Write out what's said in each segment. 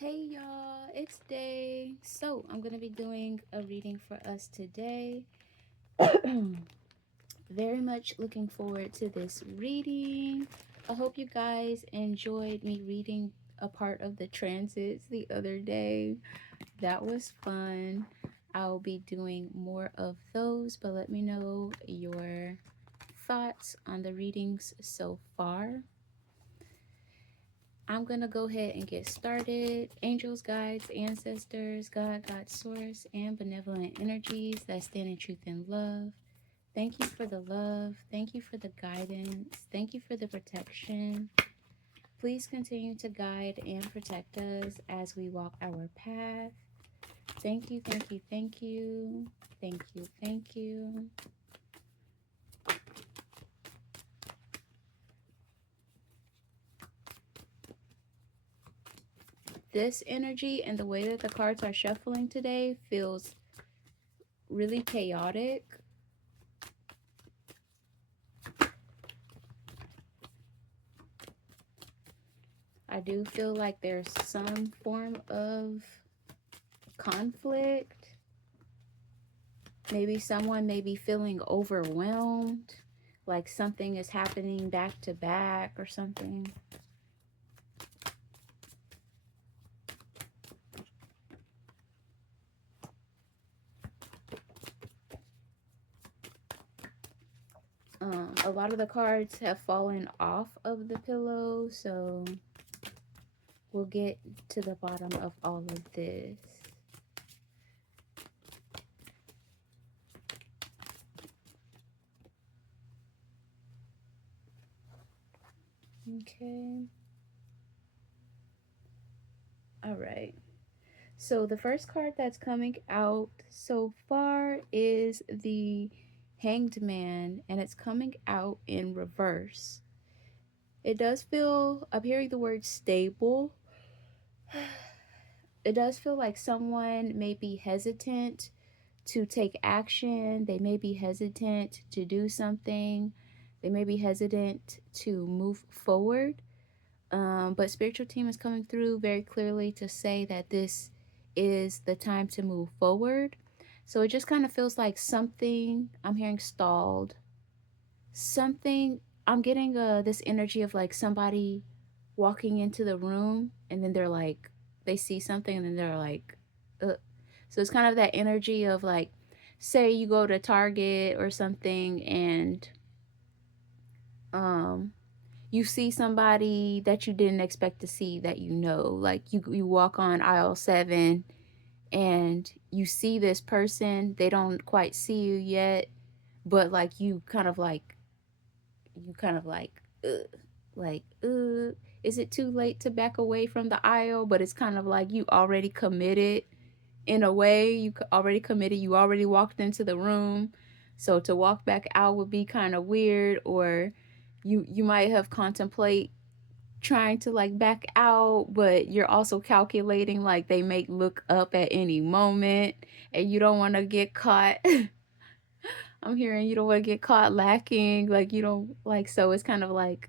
Hey y'all, it's Day. So, I'm going to be doing a reading for us today. Very much looking forward to this reading. I hope you guys enjoyed me reading a part of the transits the other day. That was fun. I'll be doing more of those, but let me know your thoughts on the readings so far. I'm going to go ahead and get started. Angels, guides, ancestors, God, source, and benevolent energies that stand in truth and love. Thank you for the love. Thank you for the guidance. Thank you for the protection. Please continue to guide and protect us as we walk our path. Thank you, thank you, thank you. Thank you, thank you. This energy and the way that the cards are shuffling today feels really chaotic. I do feel like there's some form of conflict. Maybe someone may be feeling overwhelmed, like something is happening back to back or something. A lot of the cards have fallen off of the pillow, so we'll get to the bottom of all of this. Okay. All right. So the first card that's coming out so far is the Hanged Man, and it's coming out in reverse. It does feel, I'm hearing the word stable. It does feel like someone may be hesitant to take action. They may be hesitant to do something. They may be hesitant to move forward. But spiritual team is coming through very clearly to say that this is the time to move forward. So it just kind of feels like something, I'm hearing stalled. Something, I'm getting this energy of like somebody walking into the room and then they're like, they see something and then they're like, so it's kind of that energy of like, say you go to Target or something and um you see somebody that you didn't expect to see, that like you walk on aisle 7 and you see this person, they don't quite see you yet, but like you kind of like is it too late to back away from the aisle? But it's kind of like you already committed. In a way, you already committed, you already walked into the room, so to walk back out would be kind of weird. Or you might have contemplate trying to like back out, but you're also calculating like they may look up at any moment and you don't want to get caught. I'm hearing you don't want to get caught lacking, like you don't like, so it's kind of like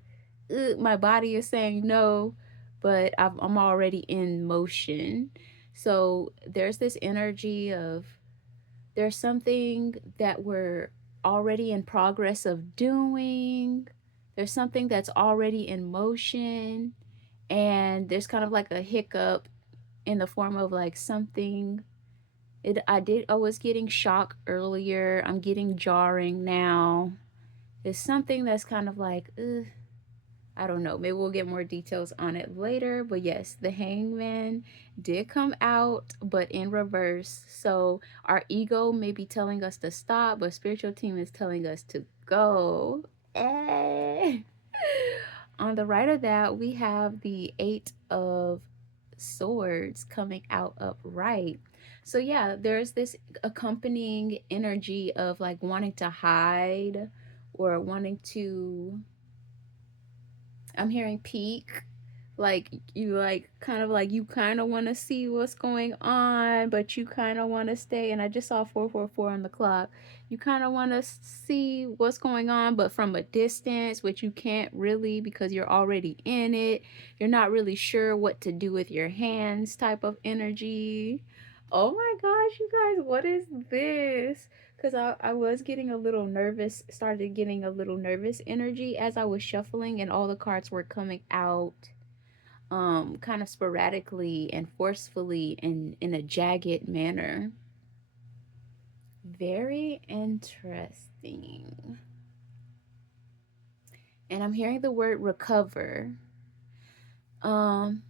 my body is saying no, but I'm already in motion. So there's this energy of there's something that we're already in progress of doing. There's something that's already in motion, and there's kind of like a hiccup in the form of like something. I was getting shock earlier. I'm getting jarring now. It's something that's kind of like, I don't know. Maybe we'll get more details on it later. But yes, the Hangman did come out, but in reverse. So our ego may be telling us to stop, but spiritual team is telling us to go. Eh. On the right of that, we have the Eight of Swords coming out upright. So yeah, there's this accompanying energy of like wanting to hide or wanting to, I'm hearing peek, like you like kind of like you kind of want to see what's going on, but you kind of want to stay. And I just saw 444 on the clock. You kind of want to see what's going on, but from a distance, which you can't really because you're already in it. You're not really sure what to do with your hands type of energy. Oh my gosh, you guys, what is this? Because I was getting a little nervous, started getting a little nervous energy as I was shuffling, and all the cards were coming out kind of sporadically and forcefully and in a jagged manner. Very interesting. And I'm hearing the word recover. Um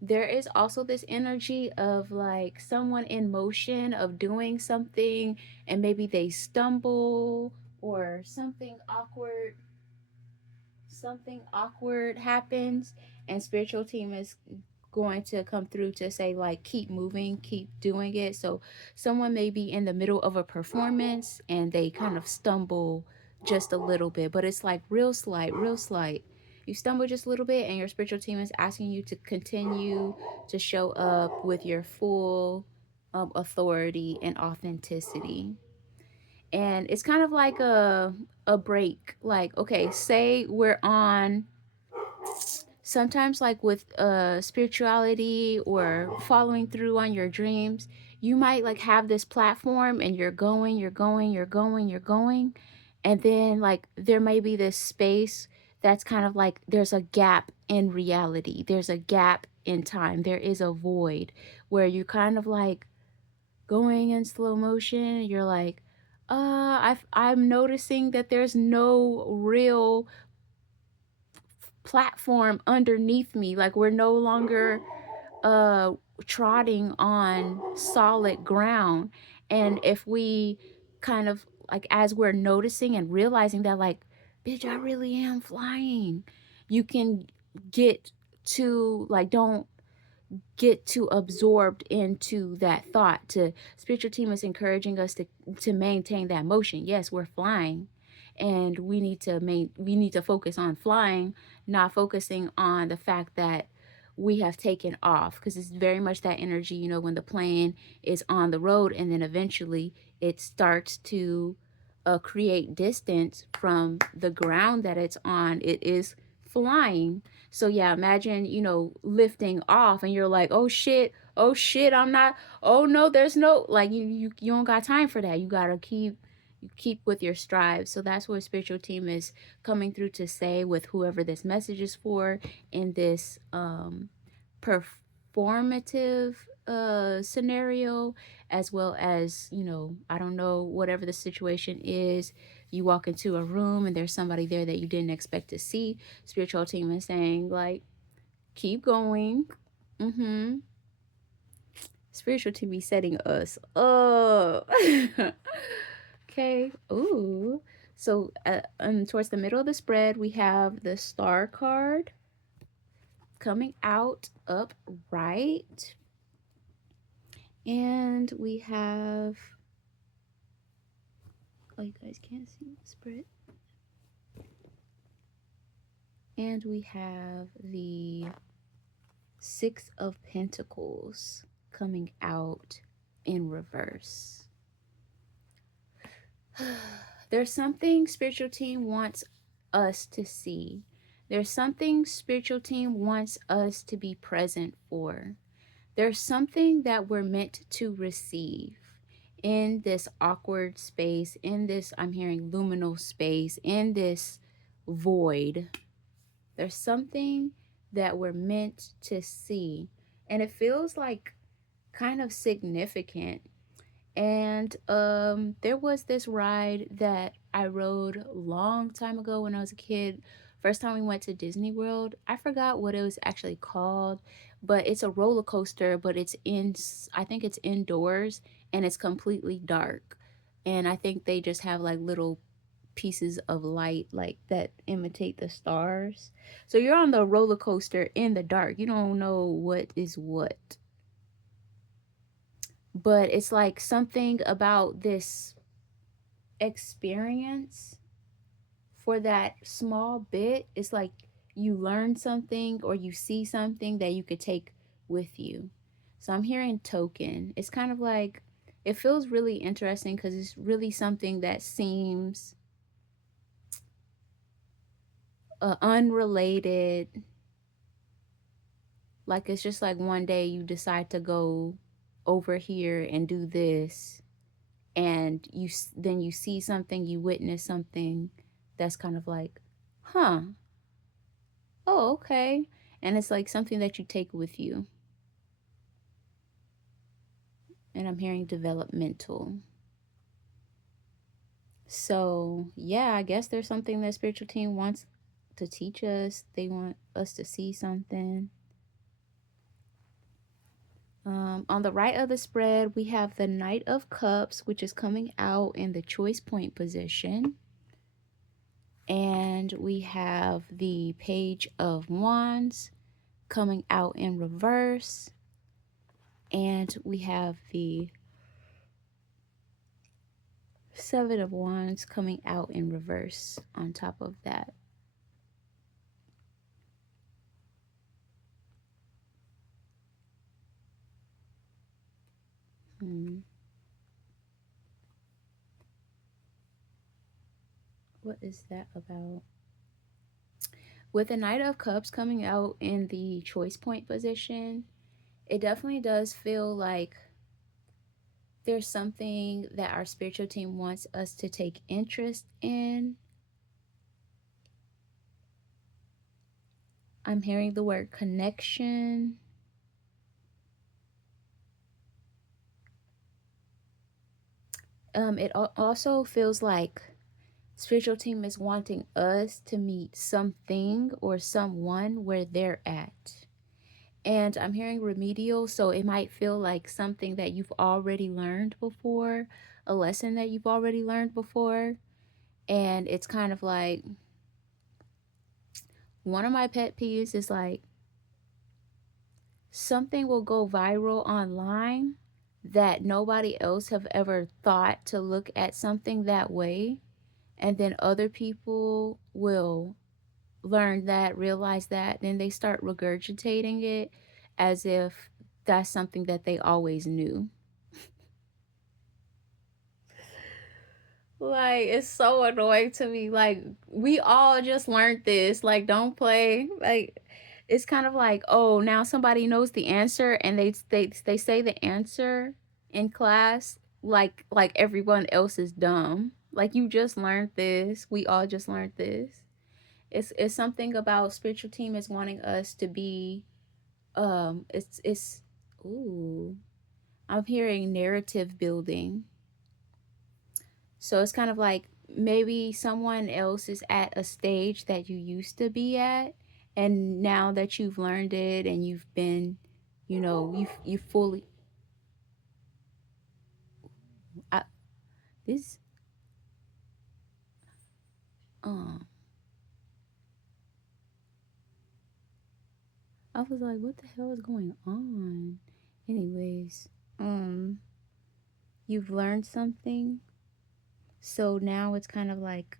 there is also this energy of like someone in motion of doing something, and maybe they stumble or something awkward happens, and spiritual team is going to come through to say like keep moving, keep doing it. So someone may be in the middle of a performance and they kind of stumble just a little bit, but it's like real slight. You stumble just a little bit and your spiritual team is asking you to continue to show up with your full authority and authenticity. And it's kind of like a break. Like, okay, say we're on, sometimes like with spirituality or following through on your dreams, you might like have this platform and you're going, and then like there may be this space that's kind of like there's a gap in reality, there's a gap in time, there is a void where you kind of like going in slow motion. You're like, I'm noticing that there's no real platform underneath me. Like we're no longer uh trotting on solid ground. And if we kind of like, as we're noticing and realizing that like, bitch, I really am flying, you can get to like, don't get too absorbed into that thought. To spiritual team is encouraging us to maintain that motion. Yes, we're flying, and we need to focus on flying, not focusing on the fact that we have taken off, because it's very much that energy, you know, when the plane is on the road and then eventually it starts to create distance from the ground that it's on. It is flying. So yeah, imagine, you know, lifting off and you're like, oh shit, I'm not, oh no, there's no, like you don't got time for that. You gotta keep with your strive. So that's what spiritual team is coming through to say with whoever this message is for in this performative scenario, as well as, you know, I don't know, whatever the situation is. You walk into a room and there's somebody there that you didn't expect to see. Spiritual team is saying like, keep going. Mm-hmm. Spiritual team be setting us up. Okay. Ooh. So towards the middle of the spread, we have the star card coming out upright. And we have, oh, you guys can't see the spread. And we have the Six of Pentacles coming out in reverse. There's something spiritual team wants us to see. There's something spiritual team wants us to be present for. There's something that we're meant to receive in this awkward space, in this, I'm hearing luminal space, in this void. There's something that we're meant to see. And it feels like kind of significant. And there was this ride that I rode a long time ago when I was a kid. First time we went to Disney World, I forgot what it was actually called, but it's a roller coaster, but it's in, I think it's indoors, and it's completely dark. And I think they just have like little pieces of light like that imitate the stars. So you're on the roller coaster in the dark. You don't know what is what. But it's like something about this experience for that small bit. It's like you learn something or you see something that you could take with you. So I'm hearing token. It's kind of like it feels really interesting because it's really something that seems unrelated. Like it's just like one day you decide to go over here and do this, and then you see something, you witness something that's kind of like, huh, oh, okay. And it's like something that you take with you. And I'm hearing developmental. So, yeah, I guess there's something that spiritual team wants to teach us. They want us to see something. On the right of the spread, we have the Knight of Cups, which is coming out in the choice point position. And we have the Page of Wands coming out in reverse. And we have the Seven of Wands coming out in reverse on top of that. What is that about? With the Knight of Cups coming out in the choice point position, it definitely does feel like there's something that our spiritual team wants us to take interest in. I'm hearing the word connection. It also feels like spiritual team is wanting us to meet something or someone where they're at. And I'm hearing remedial, so it might feel like something that you've already learned before, a lesson that you've already learned before. And it's kind of like one of my pet peeves is like something will go viral online that nobody else have ever thought to look at something that way, and then other people will learn that, realize that, then they start regurgitating it as if that's something that they always knew. Like, it's so annoying to me. Like, we all just learned this. Like, don't play. Like, it's kind of like, oh, now somebody knows the answer and they say the answer in class like everyone else is dumb. Like, you just learned this. We all just learned this. It's something about spiritual team is wanting us to be it's ooh, I'm hearing narrative building. So it's kind of like maybe someone else is at a stage that you used to be at, and now that you've learned it and you've been, you fully I, this um I was like, what the hell is going on? Anyways, you've learned something. So now it's kind of like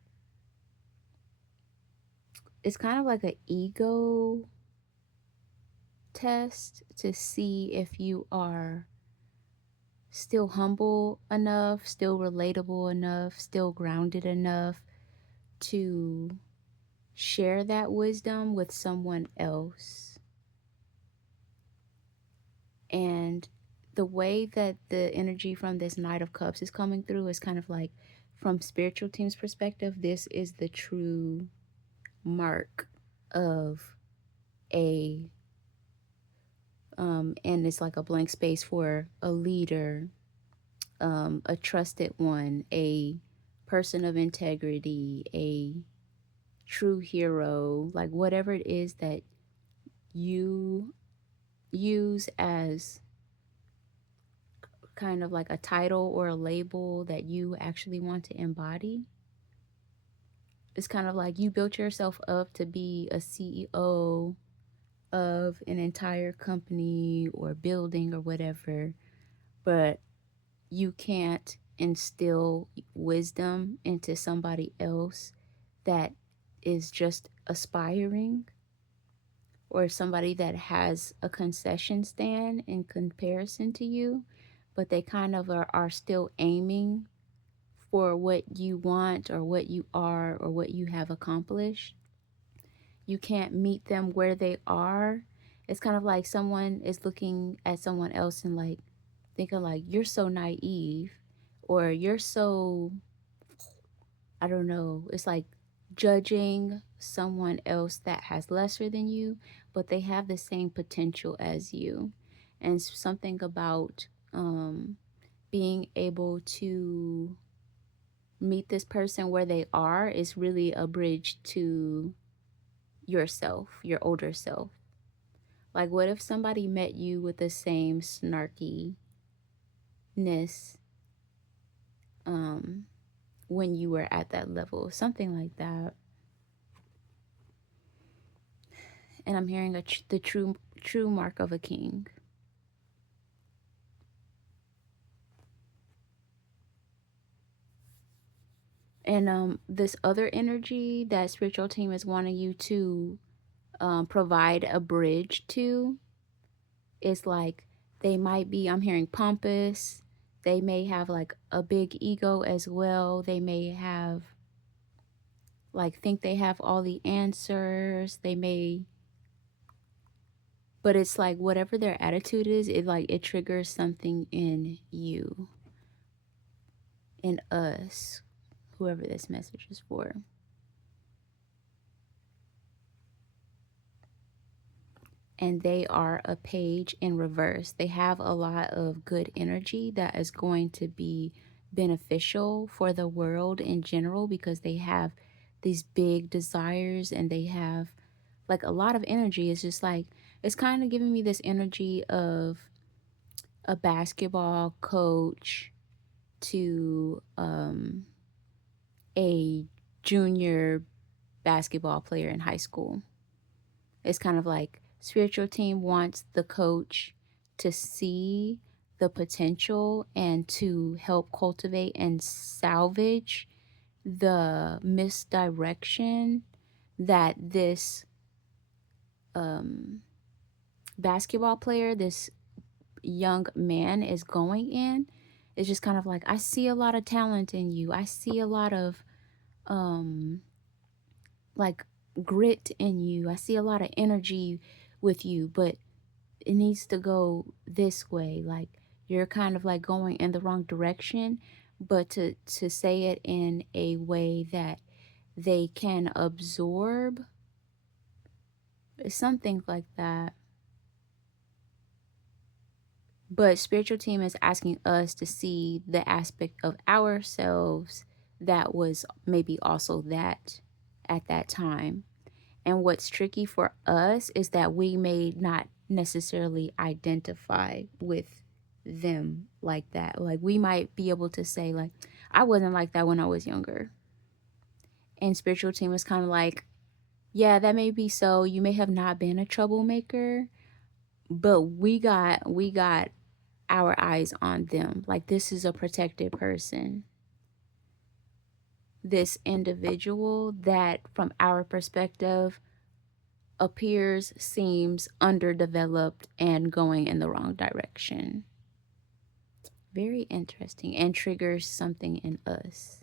an ego test to see if you are still humble enough, still relatable enough, still grounded enough to share that wisdom with someone else. And the way that the energy from this Knight of Cups is coming through is kind of like, from spiritual team's perspective, this is the true mark of a and it's like a blank space for a leader, a trusted one, a person of integrity, a true hero, like whatever it is that you use as kind of like a title or a label that you actually want to embody. It's kind of like you built yourself up to be a CEO of an entire company or building or whatever, but you can't instill wisdom into somebody else that is just aspiring. or somebody that has a concession stand in comparison to you, but they kind of are still aiming for what you want or what you are or what you have accomplished. You can't meet them where they are. It's kind of like someone is looking at someone else and like thinking like you're so naive or you're so, I don't know, it's like judging someone else that has lesser than you, but they have the same potential as you. And something about being able to meet this person where they are is really a bridge to yourself, your older self. Like, what if somebody met you with the same snarkiness um, when you were at that level? Something like that. And I'm hearing the true mark of a king. And this other energy that spiritual team is wanting you to provide a bridge to is like they might be, I'm hearing pompous. They may have like a big ego as well. They may have like think they have all the answers. They may, but it's like whatever their attitude is, it like it triggers something in you, in us, whoever this message is for. And they are a page in reverse. They have a lot of good energy that is going to be beneficial for the world in general because they have these big desires and they have like a lot of energy. It's just like, it's kind of giving me this energy of a basketball coach to a junior basketball player in high school. It's kind of like spiritual team wants the coach to see the potential and to help cultivate and salvage the misdirection that this basketball player, this young man is going in. It's just kind of like, I see a lot of talent in you. I see a lot of like grit in you. I see a lot of energy with you, but it needs to go this way. Like you're kind of like going in the wrong direction, but to say it in a way that they can absorb, something like that. But spiritual team is asking us to see the aspect of ourselves that was maybe also that at that time. And what's tricky for us is that we may not necessarily identify with them like that. Like we might be able to say like, I wasn't like that when I was younger. And spiritual team is kind of like, yeah, that may be so. You may have not been a troublemaker, but we got our eyes on them. Like this is a protected person. This individual that from our perspective seems underdeveloped and going in the wrong direction. Very interesting and triggers something in us.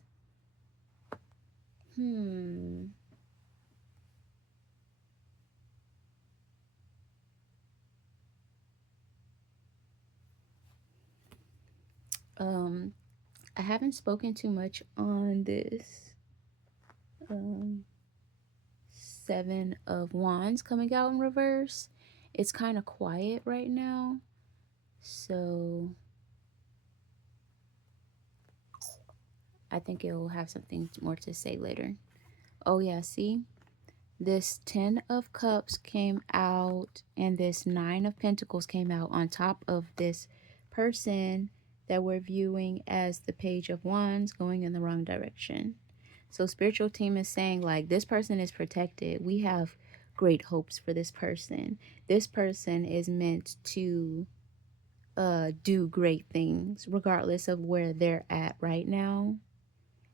I haven't spoken too much on this Seven of Wands coming out in reverse. It's kind of quiet right now, so I think it will have something more to say later. Oh yeah, see? This 10 of Cups came out and this 9 of Pentacles came out on top of this person that we're viewing as the Page of Wands going in the wrong direction. So spiritual team is saying like this person is protected. We have great hopes for this person. This person is meant to do great things regardless of where they're at right now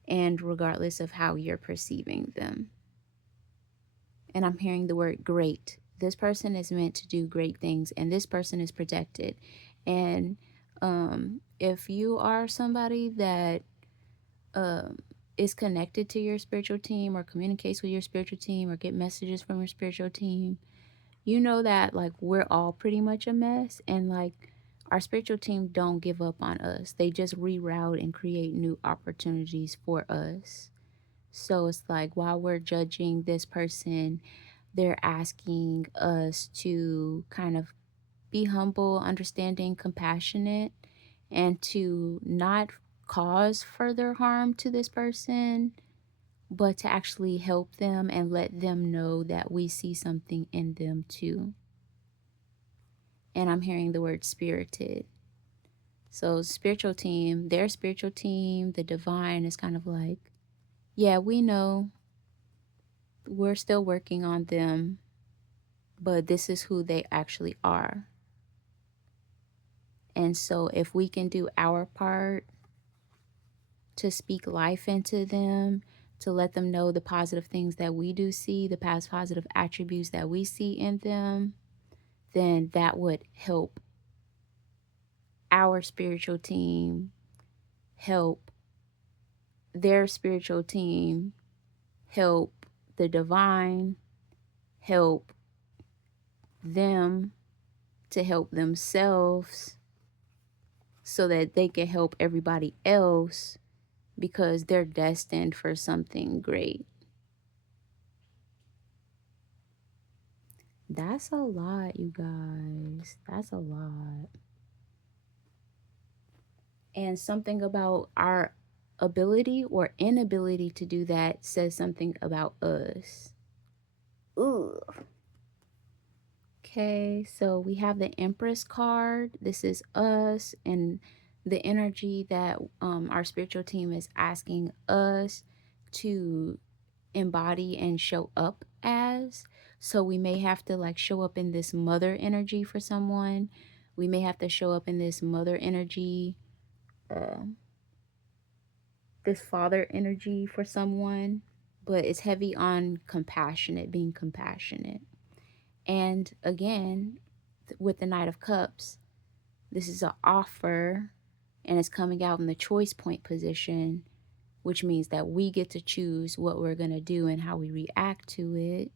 and regardless of how you're perceiving them. And I'm hearing the word great this person is meant to do great things and this person is protected. And if you are somebody that um, is connected to your spiritual team or communicates with your spiritual team or get messages from your spiritual team, you know that like we're all pretty much a mess, and like our spiritual team don't give up on us. They just reroute and create new opportunities for us. So it's like while we're judging this person, they're asking us to kind of be humble, understanding, compassionate, and to not cause further harm to this person, but to actually help them and let them know that we see something in them too. And I'm hearing the word spirited. So, spiritual team, their spiritual team, the divine is kind of like, yeah, we know we're still working on them, but this is who they actually are. And so, if we can do our part to speak life into them, to let them know the positive things that we do see, the past positive attributes that we see in them, then that would help our spiritual team help their spiritual team, help the divine, help them to help themselves so that they can help everybody else because they're destined for something great. That's a lot, you guys. That's a lot. And something about our ability or inability to do that says something about us. Ooh. Okay, so we have the Empress card. This is us and the energy that our spiritual team is asking us to embody and show up as. So we may have to like show up in this mother energy for someone. We may have to show up in this mother energy, uh, this father energy for someone. But it's heavy on compassionate, being compassionate. And again, with the Knight of Cups, this is an offer and it's coming out in the choice point position, which means that we get to choose what we're going to do and how we react to it.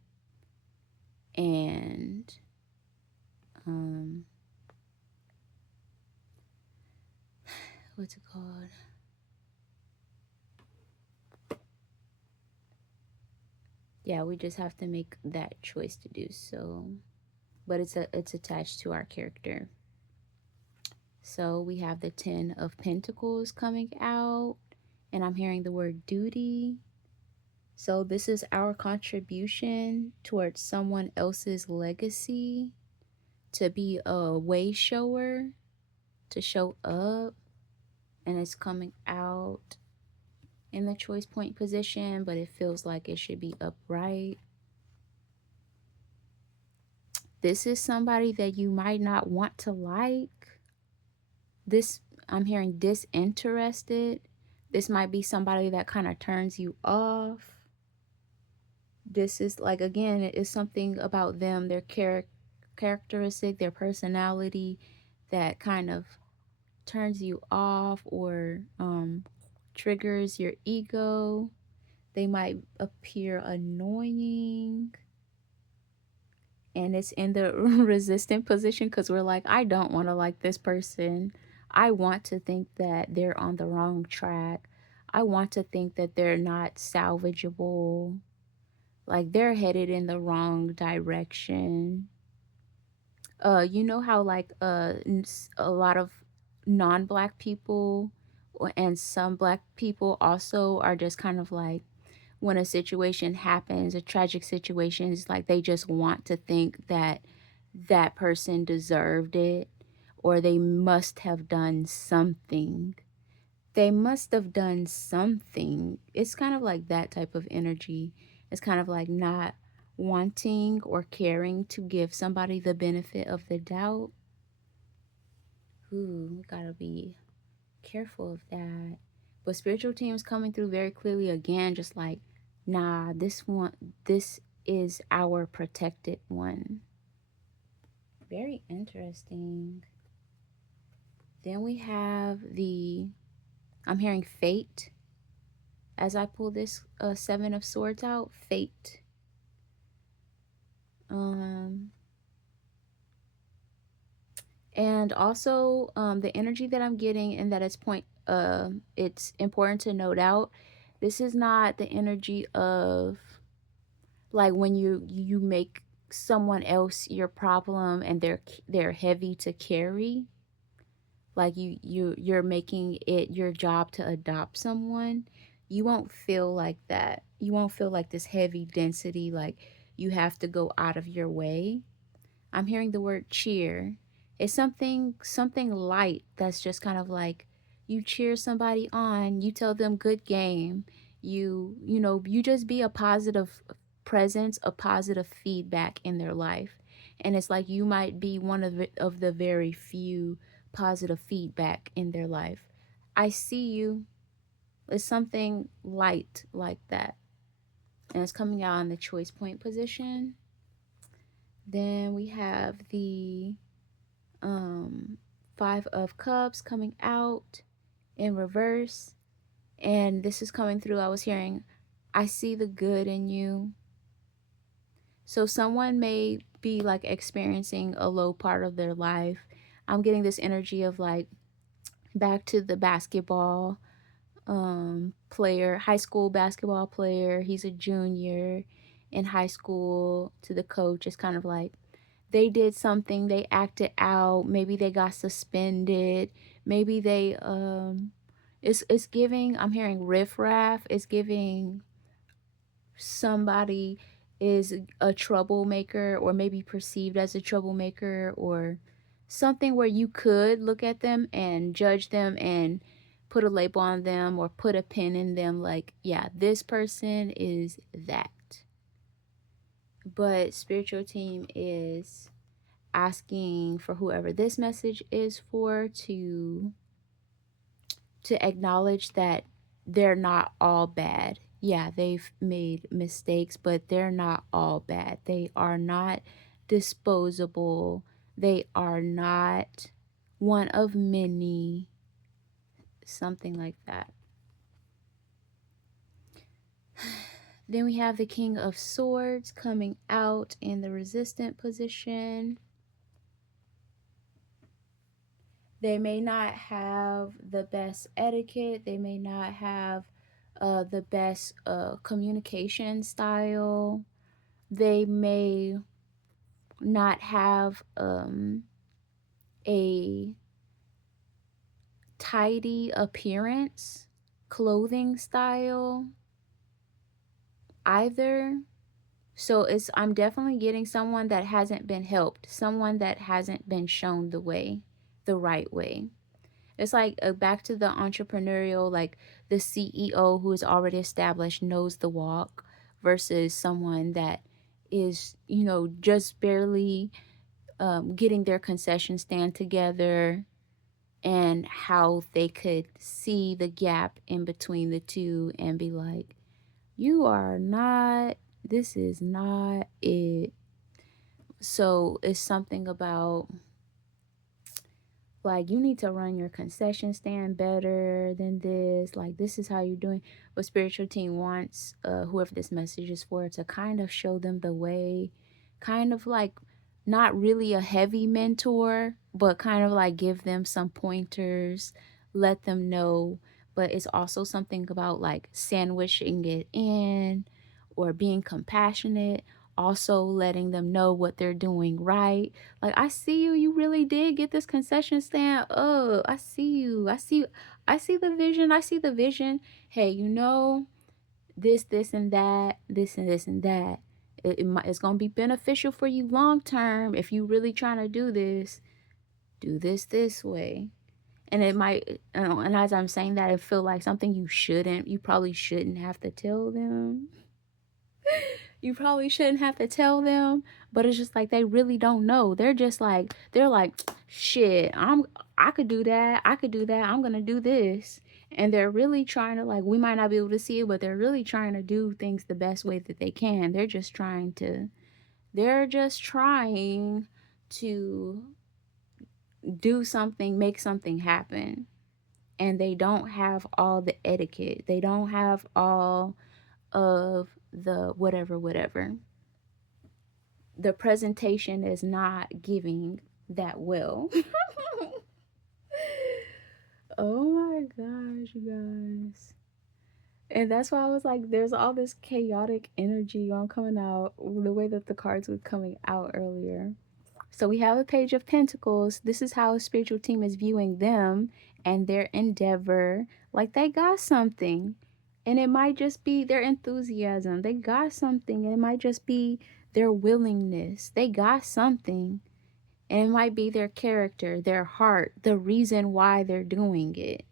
And what's it called? Yeah, we just have to make that choice to do so. But it's attached to our character. So we have the 10 of Pentacles coming out, and I'm hearing the word duty. So this is our contribution towards someone else's legacy, to be a way shower, to show up, and it's coming out in the choice point position, but it feels like it should be upright. This is somebody that you might not want to like. This, I'm hearing disinterested. This might be somebody that kind of turns you off. This is like, again, it is something about them, their characteristic, their personality that kind of turns you off or triggers your ego. They might appear annoying. And it's in the resistant position because we're like, I don't want to like this person. I want to think that they're on the wrong track. I want to think that they're not salvageable. Like they're headed in the wrong direction. You know how like a lot of non-black people and some black people also are just kind of like, when a situation happens, a tragic situation, it's like they just want to think that that person deserved it, or they must have done something. They must have done something. It's kind of like that type of energy. It's kind of like not wanting or caring to give somebody the benefit of the doubt. Ooh, we gotta be careful of that. But spiritual teams coming through very clearly again, just like, nah, this is our protected one. Very interesting. Then we have I'm hearing fate as I pull this Seven of Swords out. Fate. Um, and also the energy that I'm getting, and that it's important to note out. This is not the energy of like when you make someone else your problem and they're heavy to carry, like you're making it your job to adopt someone. You won't feel like that. You won't feel like this heavy density, like you have to go out of your way. I'm hearing the word cheer. It's something light that's just kind of like you cheer somebody on, you tell them good game. You just be a positive presence, a positive feedback in their life. And it's like you might be one of the very few positive feedback in their life. I see you. It's something light like that. And it's coming out in the choice point position. Then we have the um, Five of Cups coming out in reverse. And this is coming through. I was hearing, I see the good in you. So someone may be like experiencing a low part of their life. I'm getting this energy of like back to the basketball player, high school basketball player. He's a junior in high school. To the coach, it's kind of like they did something, they acted out, maybe they got suspended, maybe they it's giving, I'm hearing riffraff, it's giving somebody is a troublemaker or maybe perceived as a troublemaker or something where you could look at them and judge them and put a label on them or put a pin in them, like, yeah, this person is that. But spiritual team is asking for whoever this message is for to acknowledge that they're not all bad. Yeah, they've made mistakes, but they're not all bad. They are not disposable. They are not one of many, something like that. Then we have the King of Swords coming out in the resistant position. They may not have the best etiquette. They may not have the best communication style. They may not have a tidy appearance, clothing style either. So I'm definitely getting someone that hasn't been helped, someone that hasn't been shown the way, the right way. It's like back to the entrepreneurial, like the CEO who is already established knows the walk versus someone that is, just barely getting their concession stand together, and how they could see the gap in between the two and be like, this is not it. So it's something about like you need to run your concession stand better than this, like this is how you're doing. But spiritual team wants whoever this message is for to kind of show them the way, kind of like not really a heavy mentor, but kind of like give them some pointers, let them know. But it's also something about like sandwiching it in or being compassionate, also letting them know what they're doing right. Like, I see you. You really did get this concession stand. Oh, I see you. I see the vision. I see the vision. Hey, this and that, this and this and that. It's going to be beneficial for you long term if you really trying to do this. Do this way. And it might, and as I'm saying that, it feel like something you probably shouldn't have to tell them. You probably shouldn't have to tell them, but it's just like they really don't know. They're like, shit, I could do that. I could do that. I'm going to do this. And they're really trying to, like, we might not be able to see it, but they're really trying to do things the best way that they can. They're just trying to do something, make something happen, and they don't have all the etiquette. They don't have all of the whatever, whatever. The presentation is not giving that well. Oh my gosh, you guys. And that's why I was like, there's all this chaotic energy on coming out, the way that the cards were coming out earlier. So we have a Page of Pentacles. This is how a spiritual team is viewing them and their endeavor. Like they got something. And it might just be their enthusiasm. They got something. And it might just be their willingness. They got something. And it might be their character, their heart, the reason why they're doing it.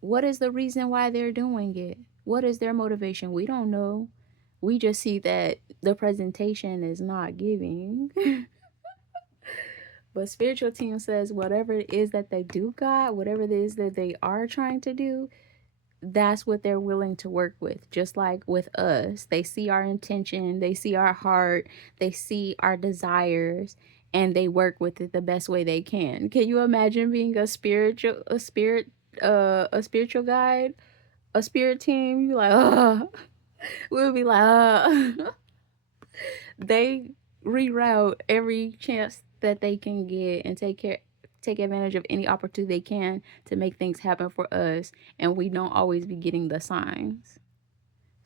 What is the reason why they're doing it? What is their motivation? We don't know. We just see that the presentation is not giving. But spiritual team says whatever it is that they do got, whatever it is that they are trying to do, that's what they're willing to work with. Just like with us, they see our intention, they see our heart, they see our desires, and they work with it the best way they can. Can you imagine being a spiritual guide, a spirit team? You like, we'll be like, they reroute every chance that they can get and take advantage of any opportunity they can to make things happen for us, and we don't always be getting the signs.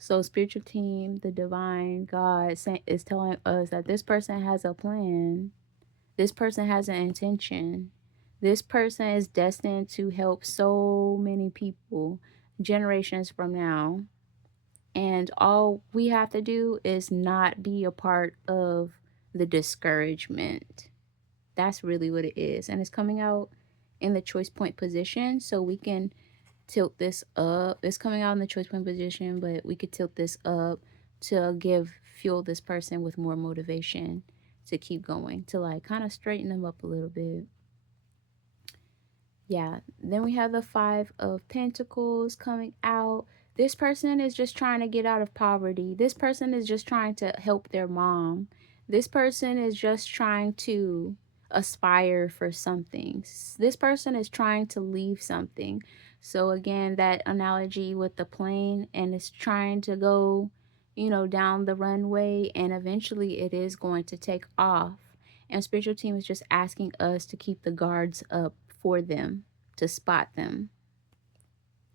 So spiritual team, the divine God is telling us that this person has a plan. This person has an intention. This person is destined to help so many people generations from now. And all we have to do is not be a part of the discouragement. That's really what it is. And it's coming out in the choice point position. So we can tilt this up. It's coming out in the choice point position, but we could tilt this up to fuel this person with more motivation to keep going, to like kind of straighten them up a little bit. Yeah. Then we have the Five of Pentacles coming out. This person is just trying to get out of poverty. This person is just trying to help their mom. This person is just trying to aspire for something. This person is trying to leave something. So again, that analogy with the plane, and it's trying to go, down the runway, and eventually it is going to take off. And spiritual team is just asking us to keep the guards up for them, to spot them.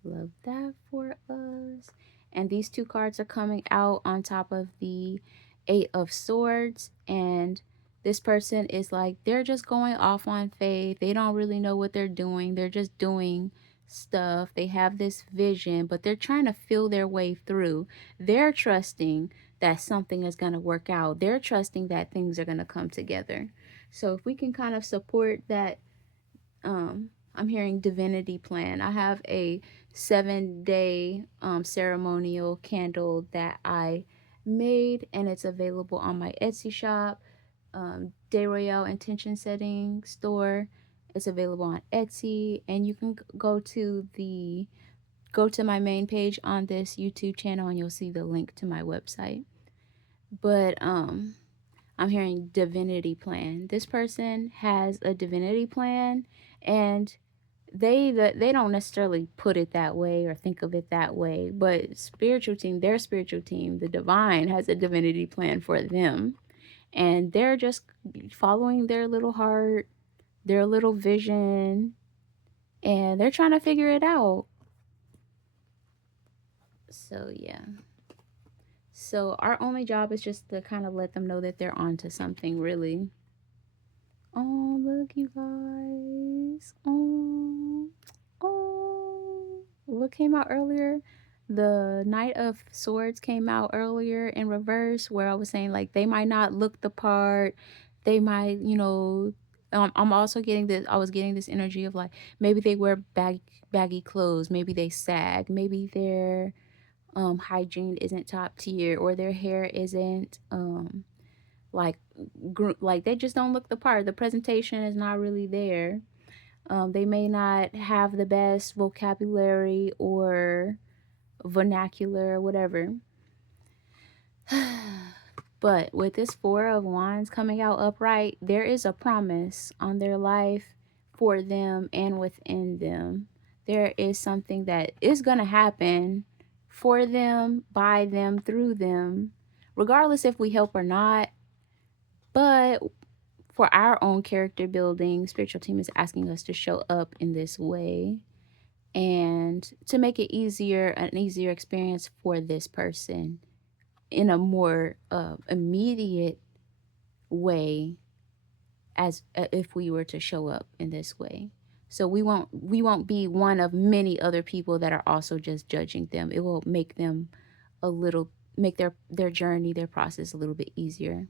Love that for us. And these two cards are coming out on top of the Eight of Swords. And this person is like, they're just going off on faith. They don't really know what they're doing. They're just doing stuff. They have this vision, but they're trying to feel their way through. They're trusting that something is going to work out. They're trusting that things are going to come together. So if we can kind of support that, I'm hearing divinity plan. I have a 7-day ceremonial candle that I made, and it's available on my Etsy shop, Day Royale Intention Setting store. It's available on Etsy, and you can go to my main page on this YouTube channel, and you'll see the link to my website. But I'm hearing divinity plan. This person has a divinity plan, and they don't necessarily put it that way or think of it that way, but their spiritual team, the divine, has a divinity plan for them, and they're just following their little heart, their little vision, and they're trying to figure it out. So yeah, so our only job is just to kind of let them know that they're onto something, really. Oh, look, you guys. Oh, what came out earlier? The Knight of Swords came out earlier in reverse, where I was saying, like, they might not look the part. They might, I'm also getting this, I was getting this energy of, like, maybe they wear baggy clothes. Maybe they sag. Maybe their hygiene isn't top tier, or their hair isn't, like like they just don't look the part. The presentation is not really there. They may not have the best vocabulary or vernacular or whatever. But with this Four of Wands coming out upright, there is a promise on their life for them and within them. There is something that is going to happen for them, by them, through them, regardless if we help or not. But for our own character building, spiritual team is asking us to show up in this way and to make it an easier experience for this person in a more immediate way, as if we were to show up in this way. So we won't be one of many other people that are also just judging them. It will make them a little make their journey, their process a little bit easier.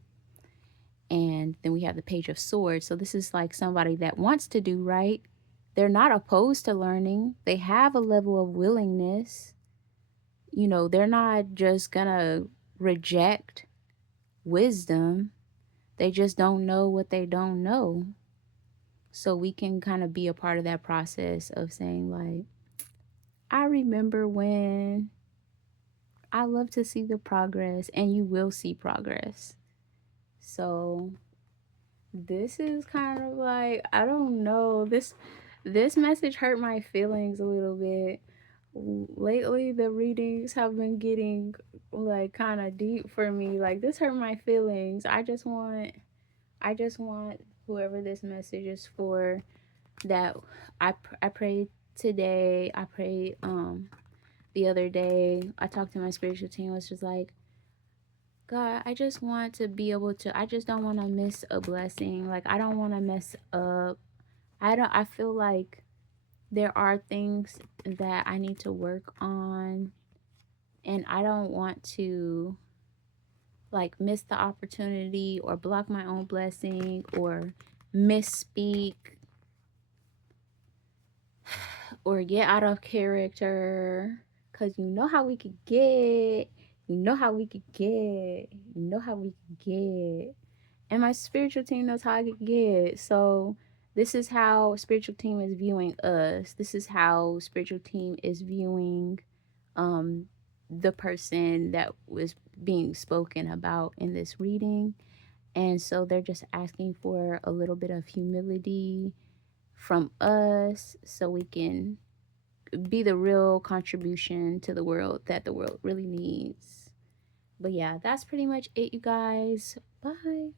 And then we have the Page of Swords. So this is like somebody that wants to do right. They're not opposed to learning. They have a level of willingness. You know, they're not just gonna reject wisdom. They just don't know what they don't know. So we can kind of be a part of that process of saying, like, I remember when. I love to see the progress, and you will see progress. So this is kind of like, I don't know, this message hurt my feelings a little bit. Lately the readings have been getting like kind of deep for me. Like, this hurt my feelings. I just want whoever this message is for, that I prayed today. I prayed the other day. I talked to my spiritual team, was just like, God, I just want to be able to, I just don't want to miss a blessing. Like, I don't want to mess up. I feel like there are things that I need to work on, and I don't want to like miss the opportunity or block my own blessing or misspeak or get out of character, because you know how we could get. You know how we could get. You know how we could get. And my spiritual team knows how I could get. So this is how spiritual team is viewing us. This is how spiritual team is viewing um the person that was being spoken about in this reading. And so they're just asking for a little bit of humility from us so we can be the real contribution to the world that the world really needs. But yeah, that's pretty much it, you guys. Bye.